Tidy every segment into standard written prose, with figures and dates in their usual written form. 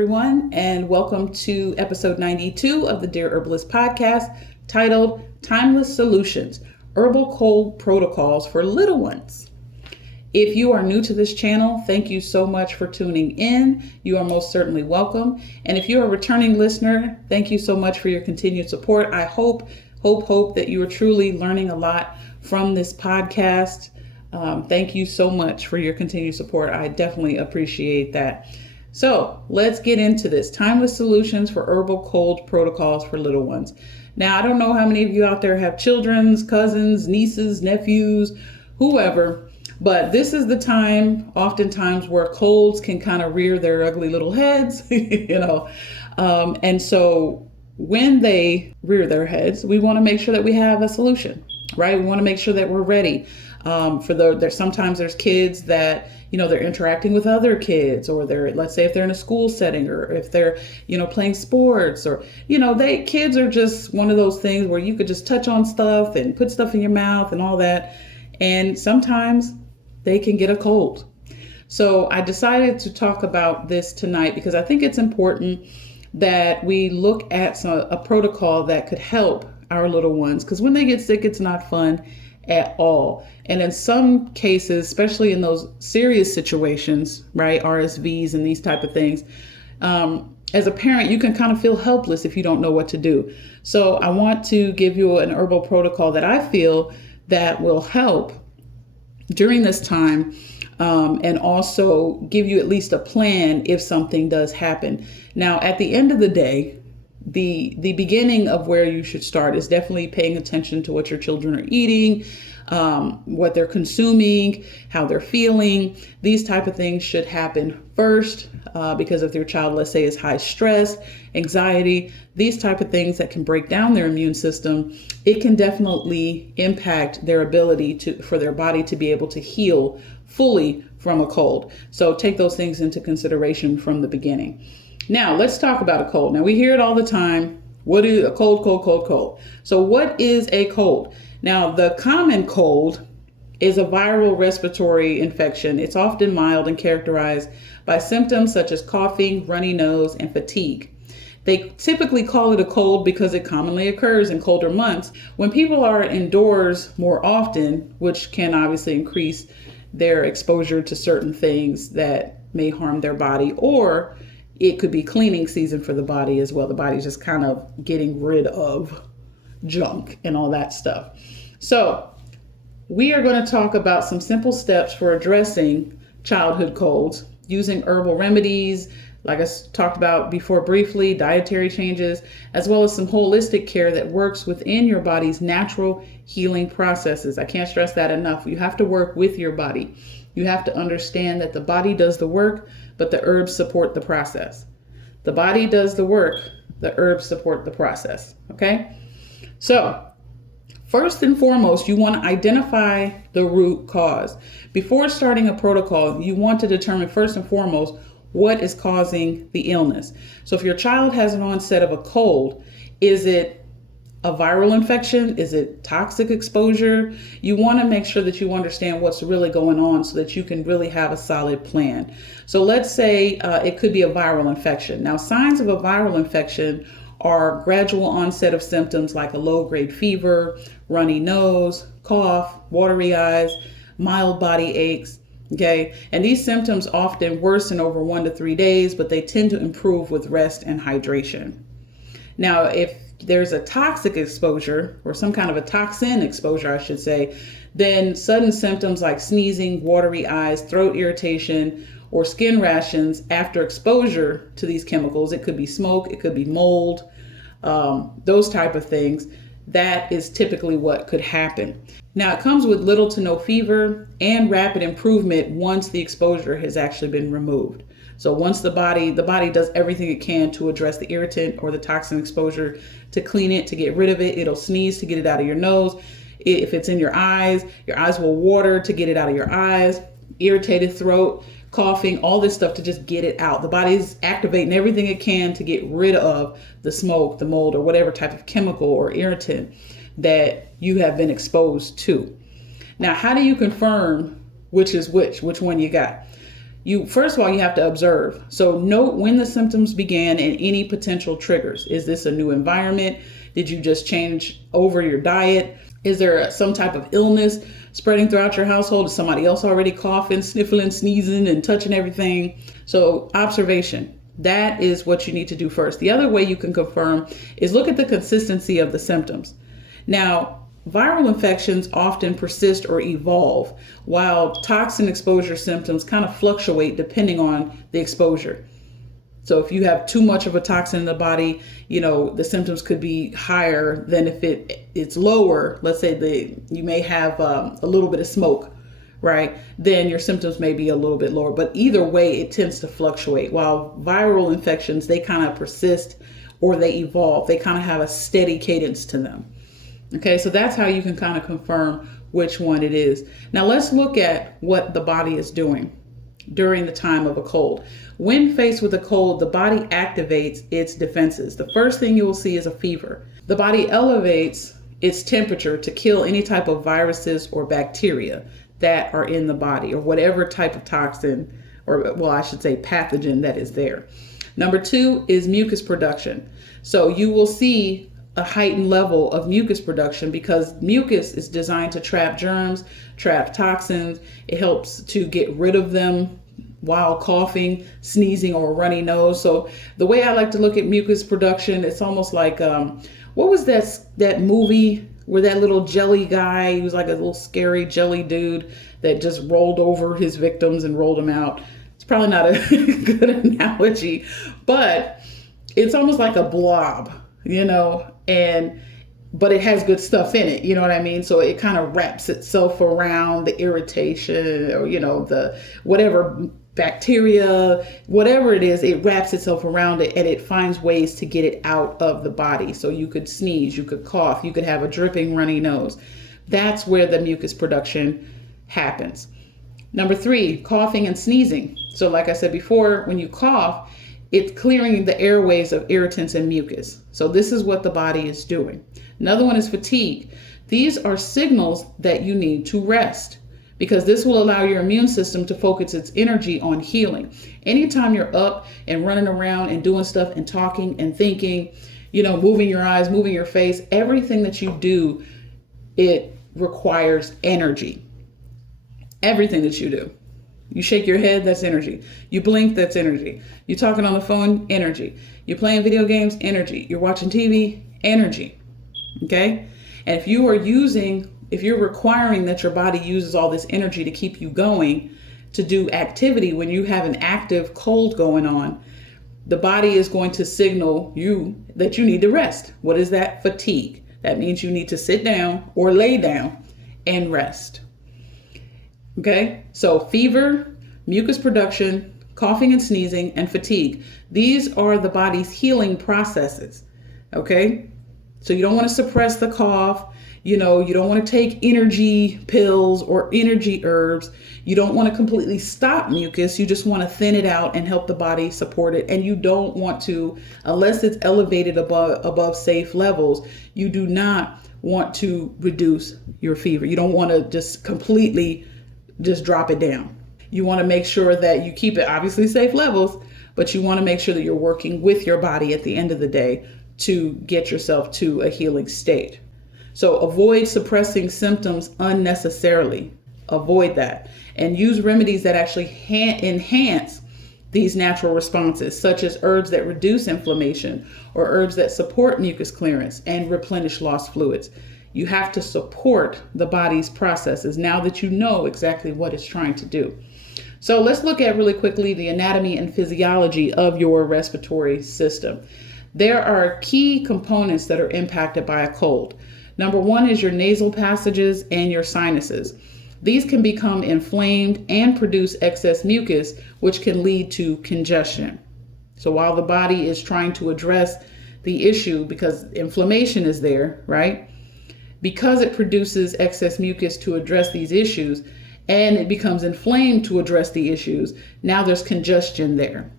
everyone, and welcome to episode 92 of the Dear Herbalist podcast titled Timeless Solutions, Herbal Cold Protocols for Little Ones. If you are new to this channel, thank you so much for tuning in. You are most certainly welcome. And if you're a returning listener, thank you so much for your continued support. I hope that you are truly learning a lot from this podcast. Thank you so much for your continued support. I definitely appreciate that. So let's get into this. Timeless solutions for herbal cold protocols for little ones. Now, I don't know how many of you out there have children's, cousins, nieces, nephews, whoever, but this is the time oftentimes where colds can kind of rear their ugly little heads, and so when they rear their heads, we want to make sure that we have a solution, right? We want to make sure that we're ready. Sometimes there's kids that, they're interacting with other kids, or let's say if they're in a school setting, or if they're, playing sports, or, kids are just one of those things where you could just touch on stuff and put stuff in your mouth and all that. And sometimes they can get a cold. So I decided to talk about this tonight because I think it's important that we look at a protocol that could help our little ones, because when they get sick, it's not fun at all. And in some cases, especially in those serious situations, right, RSVs and these type of things, as a parent, you can kind of feel helpless if you don't know what to do. So I want to give you an herbal protocol that I feel that will help during this time, and also give you at least a plan if something does happen. Now, at the end of the day, the beginning of where you should start is definitely paying attention to what your children are eating, what they're consuming, how they're feeling. These type of things should happen first, because if your child, let's say, is high stress, anxiety, these type of things that can break down their immune system, it can definitely impact their ability for their body to be able to heal fully from a cold. So take those things into consideration from the beginning. Now, let's talk about a cold. Now, we hear it all the time. What is a cold, cold, cold, cold? So what is a cold? Now, the common cold is a viral respiratory infection. It's often mild and characterized by symptoms such as coughing, runny nose, and fatigue. They typically call it a cold because it commonly occurs in colder months when people are indoors more often, which can obviously increase their exposure to certain things that may harm their body, or it could be cleaning season for the body as well. The body's just kind of getting rid of junk and all that stuff. So we are going to talk about some simple steps for addressing childhood colds using herbal remedies, like I talked about before briefly, dietary changes, as well as some holistic care that works within your body's natural healing processes. I can't stress that enough. You have to work with your body. You have to understand that the body does the work, but the herbs support the process. The body does the work, the herbs support the process. Okay? So, first and foremost, you want to identify the root cause. Before starting a protocol, you want to determine first and foremost what is causing the illness. So if your child has an onset of a cold, is it a viral infection? Is it toxic exposure? You want to make sure that you understand what's really going on so that you can really have a solid plan. So let's say it could be a viral infection. Now, signs of a viral infection are gradual onset of symptoms like a low-grade fever, runny nose, cough, watery eyes, mild body aches. Okay, and these symptoms often worsen over 1 to 3 days, but they tend to improve with rest and hydration. Now, if there's a toxic exposure, or some kind of a toxin exposure, I should say, then sudden symptoms like sneezing, watery eyes, throat irritation, or skin rashes after exposure to these chemicals, it could be smoke, it could be mold, those type of things, that is typically what could happen. Now, it comes with little to no fever and rapid improvement once the exposure has actually been removed. So once the body does everything it can to address the irritant or the toxin exposure, to clean it, to get rid of it. It'll sneeze to get it out of your nose. If it's in your eyes will water to get it out of your eyes. Irritated throat, coughing, all this stuff to just get it out. The body's activating everything it can to get rid of the smoke, the mold, or whatever type of chemical or irritant that you have been exposed to. Now, how do you confirm which is which one you got? First of all, you have to observe. So note when the symptoms began and any potential triggers. Is this a new environment? Did you just change over your diet? Is there some type of illness spreading throughout your household? Is somebody else already coughing, sniffling, sneezing, and touching everything? So observation, that is what you need to do first. The other way you can confirm is look at the consistency of the symptoms. Now, viral infections often persist or evolve, while toxin exposure symptoms kind of fluctuate depending on the exposure. So if you have too much of a toxin in the body, the symptoms could be higher than if it's lower. Let's say you may have a little bit of smoke, right? Then your symptoms may be a little bit lower. But either way, it tends to fluctuate. While viral infections, they kind of persist or they evolve. They kind of have a steady cadence to them. Okay, so that's how you can kind of confirm which one it is. Now let's look at what the body is doing during the time of a cold. When faced with a cold, the body activates its defenses. The first thing you will see is a fever. The body elevates its temperature to kill any type of viruses or bacteria that are in the body, or whatever type of toxin, or I should say pathogen that is there. Number 2 is mucus production. So you will see a heightened level of mucus production because mucus is designed to trap germs, trap toxins. It helps to get rid of them while coughing, sneezing, or a runny nose. So the way I like to look at mucus production, it's almost like, what was that movie where that little jelly guy, he was like a little scary jelly dude that just rolled over his victims and rolled them out. It's probably not a good analogy, but it's almost like a blob, but it has good stuff in it, you know what I mean? So it kind of wraps itself around the irritation or, the whatever bacteria, whatever it is, it wraps itself around it and it finds ways to get it out of the body. So you could sneeze, you could cough, you could have a dripping runny nose. That's where the mucus production happens. Number 3, coughing and sneezing. So like I said before, when you cough, it's clearing the airways of irritants and mucus. So this is what the body is doing. Another one is fatigue. These are signals that you need to rest because this will allow your immune system to focus its energy on healing. Anytime you're up and running around and doing stuff and talking and thinking, moving your eyes, moving your face, everything that you do, it requires energy. Everything that you do. You shake your head, that's energy. You blink, that's energy. You're talking on the phone, energy. You're playing video games, energy. You're watching TV, energy. Okay? And if you're requiring that your body uses all this energy to keep you going, to do activity when you have an active cold going on, the body is going to signal you that you need to rest. What is that? Fatigue. That means you need to sit down or lay down and rest. Okay, so fever, mucus production, coughing and sneezing, and fatigue. These are the body's healing processes. Okay, so you don't want to suppress the cough. You don't want to take energy pills or energy herbs. You don't want to completely stop mucus. You just want to thin it out and help the body support it. And you don't want to, unless it's elevated above safe levels, you do not want to reduce your fever. You don't want to just completely just drop it down. You want to make sure that you keep it obviously safe levels, but you want to make sure that you're working with your body at the end of the day to get yourself to a healing state. So avoid suppressing symptoms unnecessarily. Avoid that and use remedies that actually enhance these natural responses, such as herbs that reduce inflammation or herbs that support mucus clearance and replenish lost fluids. You have to support the body's processes now that you know exactly what it's trying to do. So let's look at really quickly the anatomy and physiology of your respiratory system. There are key components that are impacted by a cold. Number 1 is your nasal passages and your sinuses. These can become inflamed and produce excess mucus, which can lead to congestion. So while the body is trying to address the issue because inflammation is there, right? Because it produces excess mucus to address these issues and it becomes inflamed to address the issues, now there's congestion there.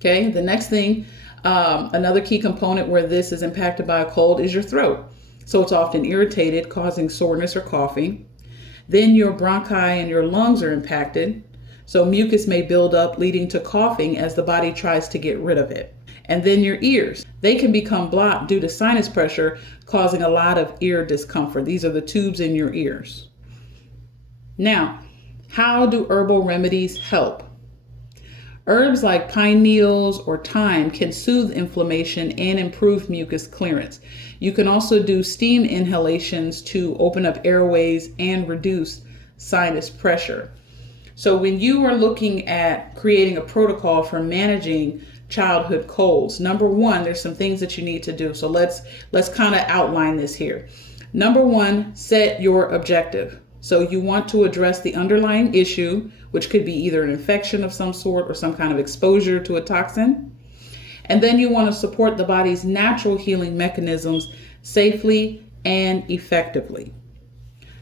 Okay, the next thing, another key component where this is impacted by a cold is your throat. So it's often irritated, causing soreness or coughing. Then your bronchi and your lungs are impacted. So mucus may build up, leading to coughing as the body tries to get rid of it. And then your ears. They can become blocked due to sinus pressure, causing a lot of ear discomfort. These are the tubes in your ears. Now, how do herbal remedies help? Herbs like pine needles or thyme can soothe inflammation and improve mucus clearance. You can also do steam inhalations to open up airways and reduce sinus pressure. So when you are looking at creating a protocol for managing childhood colds, number one, there's some things that you need to do. So let's kind of outline this here. Number one, set your objective. So you want to address the underlying issue, which could be either an infection of some sort or some kind of exposure to a toxin. And then you want to support the body's natural healing mechanisms safely and effectively.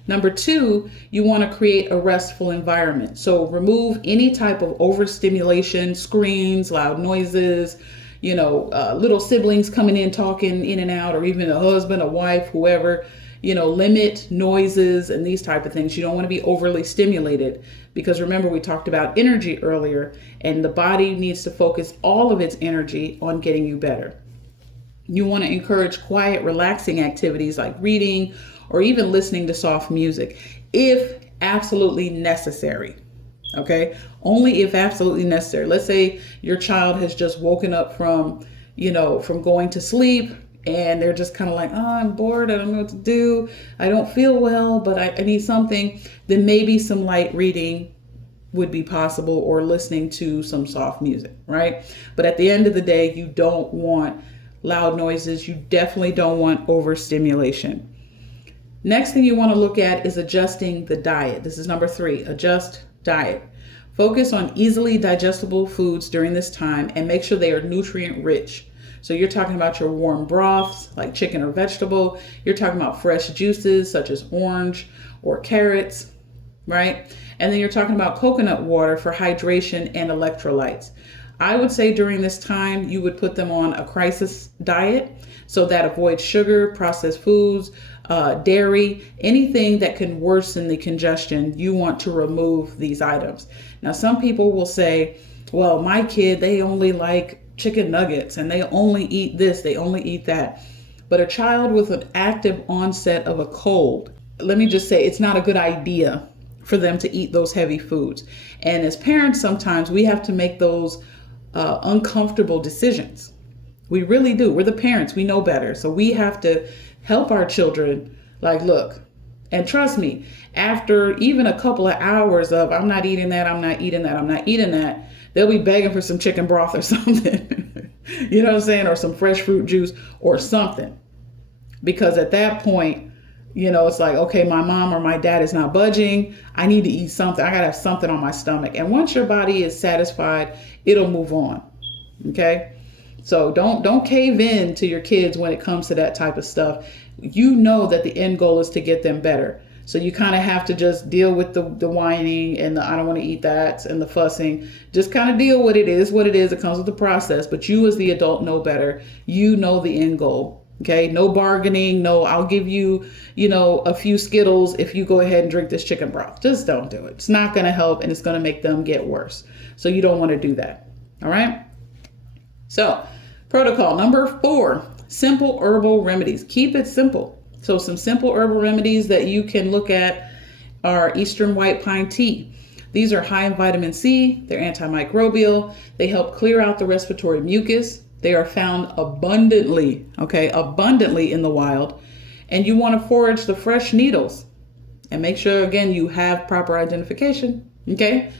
Number two, you want to create a restful environment. So remove any type of overstimulation, screams, loud noises, little siblings coming in, talking in and out, or even a husband, a wife, whoever. Limit noises and these type of things. You don't want to be overly stimulated because remember we talked about energy earlier, and the body needs to focus all of its energy on getting you better. You want to encourage quiet, relaxing activities like reading or even listening to soft music if absolutely necessary. Okay? Only if absolutely necessary. Let's say your child has just woken up from going to sleep, and they're just kind of like, oh, I'm bored. I don't know what to do. I don't feel well, but I need something. Then maybe some light reading would be possible, or listening to some soft music, right? But at the end of the day, you don't want loud noises. You definitely don't want overstimulation. Next thing you want to look at is adjusting the diet. This is number 3, adjust diet. Focus on easily digestible foods during this time and make sure they are nutrient rich. So you're talking about your warm broths like chicken or vegetable. You're talking about fresh juices such as orange or carrots, right? And then you're talking about coconut water for hydration and electrolytes. I would say during this time, you would put them on a crisis diet. So that avoids sugar, processed foods, dairy, anything that can worsen the congestion. You want to remove these items. Now, some people will say, well, my kid, they only like chicken nuggets and they only eat this, they only eat that. But a child with an active onset of a cold, let me just say, it's not a good idea for them to eat those heavy foods. And as parents, sometimes we have to make those uncomfortable decisions. We really do. We're the parents. We know better. So we have to help our children, like, look, and trust me, after even a couple of hours of, I'm not eating that, I'm not eating that, I'm not eating that, they'll be begging for some chicken broth or something, you know what I'm saying? Or some fresh fruit juice or something. Because at that point, it's like, okay, my mom or my dad is not budging. I need to eat something. I got to have something on my stomach. And once your body is satisfied, it'll move on. Okay? So don't cave in to your kids when it comes to that type of stuff. You know that the end goal is to get them better. So you kind of have to just deal with the whining and the I don't want to eat that and the fussing. Just kind of deal with it. It is what it is. It comes with the process. But you as the adult know better. You know the end goal. Okay, no bargaining. No, I'll give you, a few Skittles if you go ahead and drink this chicken broth. Just don't do it. It's not going to help, and it's going to make them get worse. So you don't want to do that. All right. So protocol number 4, simple herbal remedies. Keep it simple. So some simple herbal remedies that you can look at are Eastern white pine tea. These are high in vitamin C. They're antimicrobial. They help clear out the respiratory mucus. They are found abundantly in the wild. And you want to forage the fresh needles and make sure, again, you have proper identification. Okay.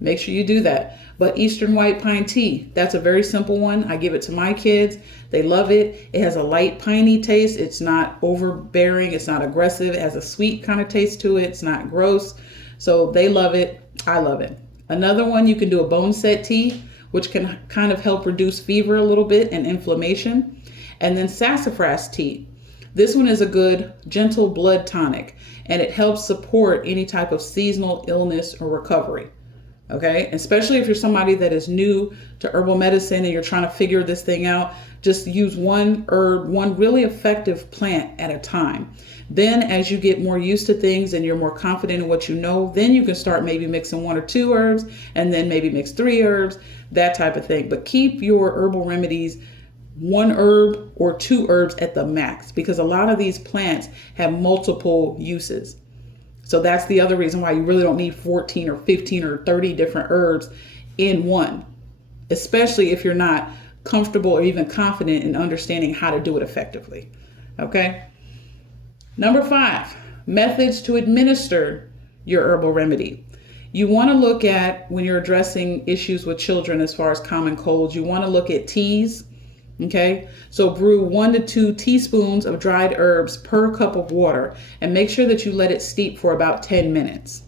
Make sure you do that. But Eastern white pine tea, that's a very simple one. I give it to my kids. They love it. It has a light piney taste. It's not overbearing. It's not aggressive. It has a sweet kind of taste to it. It's not gross. So they love it. I love it. Another one, you can do a bone set tea, which can kind of help reduce fever a little bit and inflammation. And then sassafras tea. This one is a good, gentle blood tonic, and it helps support any type of seasonal illness or recovery. Okay, especially if you're somebody that is new to herbal medicine and you're trying to figure this thing out, Just use one herb, one really effective plant at a time. Then as you get more used to things and you're more confident in what you know, then you can start maybe mixing 1 or 2 herbs, and then maybe mix 3 herbs, that type of thing. But keep your herbal remedies 1 herb or 2 herbs at the max, because a lot of these plants have multiple uses. So that's the other reason why you really don't need 14 or 15 or 30 different herbs in one, especially if you're not comfortable or even confident in understanding how to do it effectively. Okay. Number 5, methods to administer your herbal remedy. You want to look at, when you're addressing issues with children as far as common colds, you want to look at teas. Okay, so brew 1 to 2 teaspoons of dried herbs per cup of water, and make sure that you let it steep for about 10 minutes.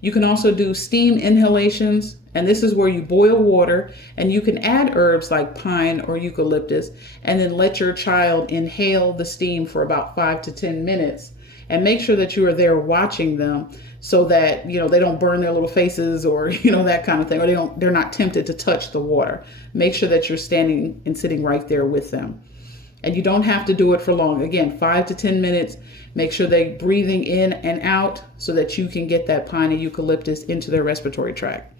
You can also do steam inhalations, and this is where you boil water and you can add herbs like pine or eucalyptus, and then let your child inhale the steam for about 5 to 10 minutes, and make sure that you are there watching them so that, they don't burn their little faces or, that kind of thing, or they're not tempted to touch the water. Make sure that you're standing and sitting right there with them. And you don't have to do it for long. Again, 5 to 10 minutes. Make sure they're breathing in and out so that you can get that pine and eucalyptus into their respiratory tract.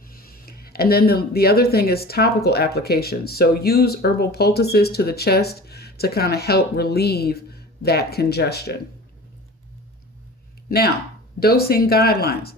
And then the other thing is topical applications. So use herbal poultices to the chest to kind of help relieve that congestion. Now, dosing guidelines.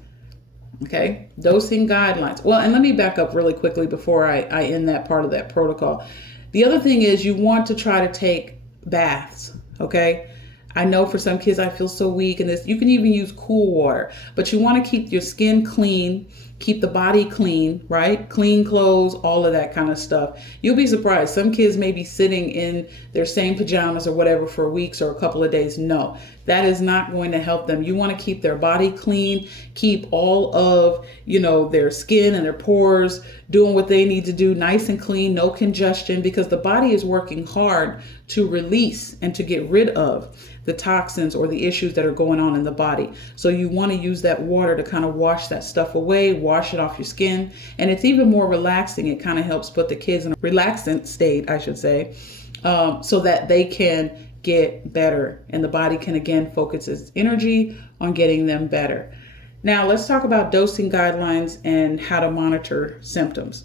Okay, dosing guidelines. Well, and let me back up really quickly before I end that part of that protocol. The other thing is you want to try to take baths. Okay, I know for some kids I feel so weak, and you can even use cool water, but you want to keep your skin clean, keep the body clean, right? Clean clothes, all of that kind of stuff. You'll be surprised. Some kids may be sitting in their same pajamas or whatever for weeks or a couple of days. No, that is not going to help them. You want to keep their body clean, keep all of, their skin and their pores doing what they need to do, nice and clean, no congestion, because the body is working hard to release and to get rid of the toxins or the issues that are going on in the body. So you want to use that water to kind of wash that stuff away, wash it off your skin. And it's even more relaxing. It kind of helps put the kids in a relaxant state, I should say, so that they can get better and the body can again focus its energy on getting them better. Now let's talk about dosing guidelines and how to monitor symptoms.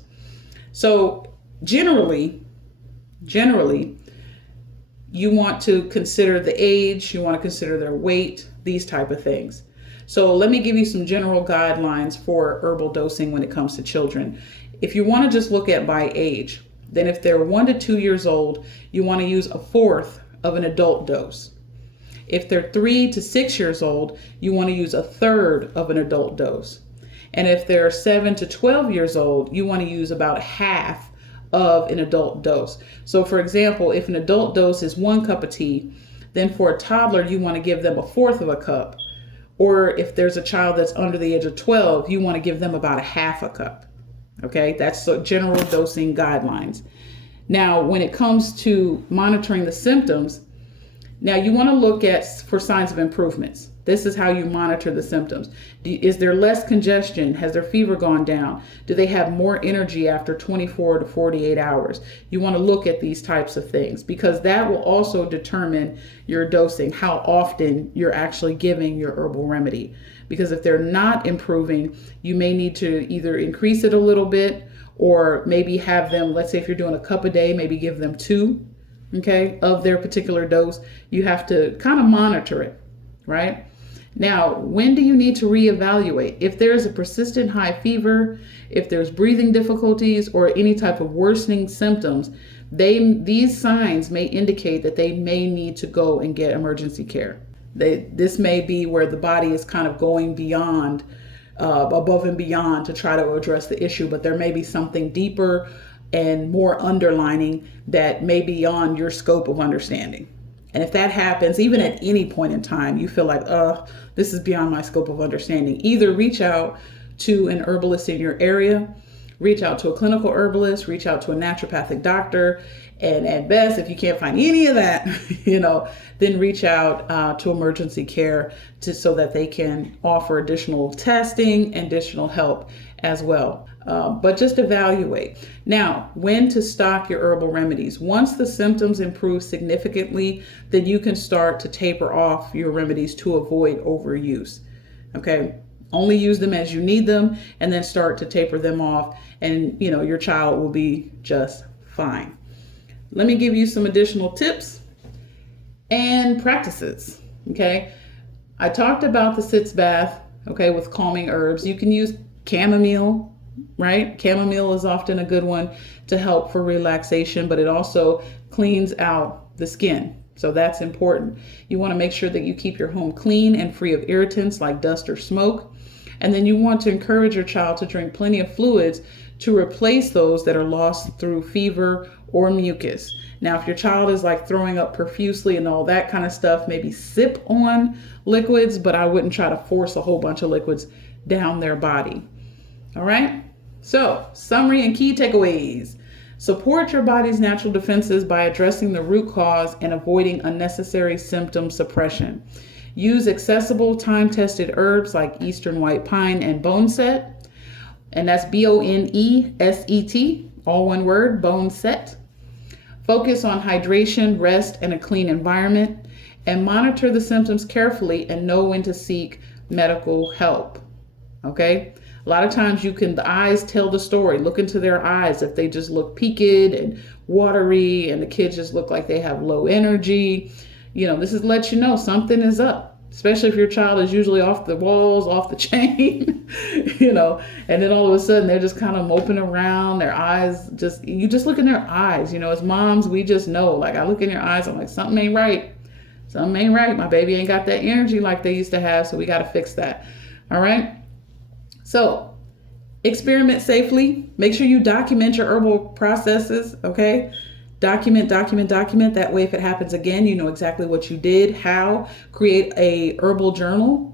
So generally, you want to consider the age, you want to consider their weight, these type of things. So let me give you some general guidelines for herbal dosing when it comes to children. If you want to just look at by age, then if they're 1 to 2 years old, you want to use 1/4 of an adult dose. If they're 3 to 6 years old, you want to use 1/3 of an adult dose. And if they're 7 to 12 years old, you want to use about half of an adult dose. So for example, if an adult dose is 1 cup of tea, then for a toddler, you want to give them 1/4 of a cup. Or if there's a child that's under the age of 12, you want to give them about 1/2 a cup. Okay, that's the general dosing guidelines. Now, when it comes to monitoring the symptoms, now you want to look for signs of improvements. This is how you monitor the symptoms. Is there less congestion? Has their fever gone down? Do they have more energy after 24 to 48 hours? You want to look at these types of things because that will also determine your dosing, how often you're actually giving your herbal remedy. Because if they're not improving, you may need to either increase it a little bit or maybe have them, let's say if you're doing a cup a day, maybe give them 2, okay, of their particular dose. You have to kind of monitor it, right? Now, when do you need to reevaluate? If there's a persistent high fever, if there's breathing difficulties or any type of worsening symptoms, these signs may indicate that they may need to go and get emergency care. This may be where the body is kind of going beyond, above and beyond to try to address the issue, but there may be something deeper and more underlining that may be beyond your scope of understanding. And if that happens, even at any point in time, you feel like, this is beyond my scope of understanding, either reach out to an herbalist in your area reach out to a clinical herbalist, reach out to a naturopathic doctor. And at best, if you can't find any of that, then reach out to emergency care so that they can offer additional testing and additional help as well. But just evaluate. Now, when to stop your herbal remedies. Once the symptoms improve significantly, then you can start to taper off your remedies to avoid overuse. Okay? Only use them as you need them and then start to taper them off, and your child will be just fine. Let me give you some additional tips and practices. Okay? I talked about the sitz bath, okay, with calming herbs. You can use chamomile, right? Chamomile is often a good one to help for relaxation, but it also cleans out the skin. So that's important. You want to make sure that you keep your home clean and free of irritants like dust or smoke. And then you want to encourage your child to drink plenty of fluids to replace those that are lost through fever or mucus. Now, if your child is like throwing up profusely and all that kind of stuff, maybe sip on liquids, but I wouldn't try to force a whole bunch of liquids down their body. All right. So, summary and key takeaways. Support your body's natural defenses by addressing the root cause and avoiding unnecessary symptom suppression. Use accessible, time-tested herbs like Eastern white pine and boneset. And that's Boneset, all one word, boneset. Focus on hydration, rest, and a clean environment. And monitor the symptoms carefully and know when to seek medical help. Okay? A lot of times the eyes tell the story. Look into their eyes. If they just look peaked and watery and the kids just look like they have low energy, this is let you know something is up. Especially if your child is usually off the walls, off the chain, and then all of a sudden they're just kind of moping around. Their eyes you just look in their eyes. As moms, we just know, like I look in your eyes, I'm like, something ain't right. Something ain't right. My baby ain't got that energy like they used to have. So we got to fix that. All right. So experiment safely. Make sure you document your herbal processes. Okay. Document. That way, if it happens again, you know exactly what you did, how. Create a herbal journal.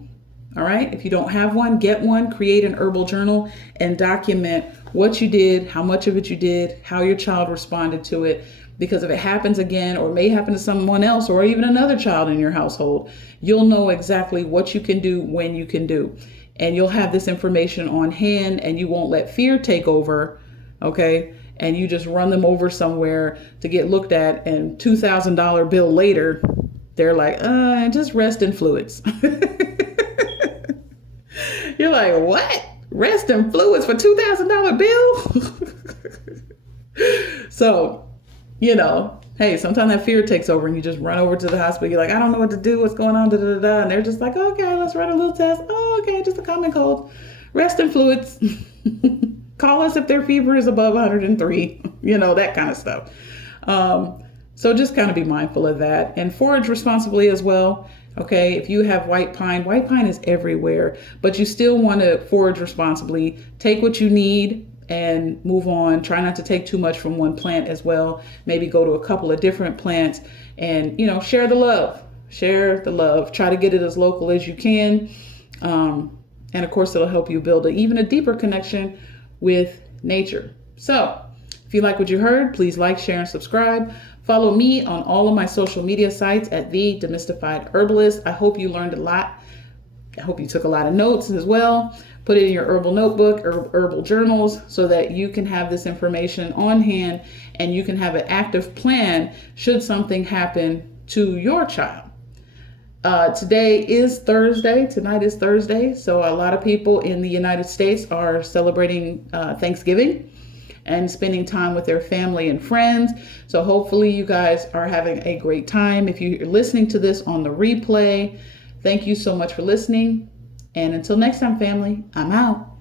All right. If you don't have one, get one. Create an herbal journal and document what you did, how much of it you did, how your child responded to it. Because if it happens again, or may happen to someone else, or even another child in your household, you'll know exactly what you can do, when you can do. And you'll have this information on hand, and you won't let fear take over. Okay. And you just run them over somewhere to get looked at, and $2,000 bill later, they're like, just rest in fluids. You're like, what? Rest in fluids for $2,000 bill? So, hey, sometimes that fear takes over and you just run over to the hospital. You're like, I don't know what to do. What's going on? And they're just like, okay, let's run a little test. Oh, okay, just a common cold. Rest in fluids. Call us if their fever is above 103, that kind of stuff. So just kind of be mindful of that, and forage responsibly as well. Okay. If you have white pine is everywhere, but you still want to forage responsibly. Take what you need and move on. Try not to take too much from one plant as well. Maybe go to a couple of different plants and, share the love. Try to get it as local as you can. And of course, it'll help you build even a deeper connection with nature. So if you like what you heard, please like, share, and subscribe. Follow me on all of my social media sites at The Demystified Herbalist. I hope you learned a lot. I hope you took a lot of notes as well. Put it in your herbal notebook or herbal journals so that you can have this information on hand and you can have an active plan should something happen to your child. Tonight is Thursday. So a lot of people in the United States are celebrating Thanksgiving and spending time with their family and friends. So hopefully you guys are having a great time. If you're listening to this on the replay, thank you so much for listening. And until next time, family, I'm out.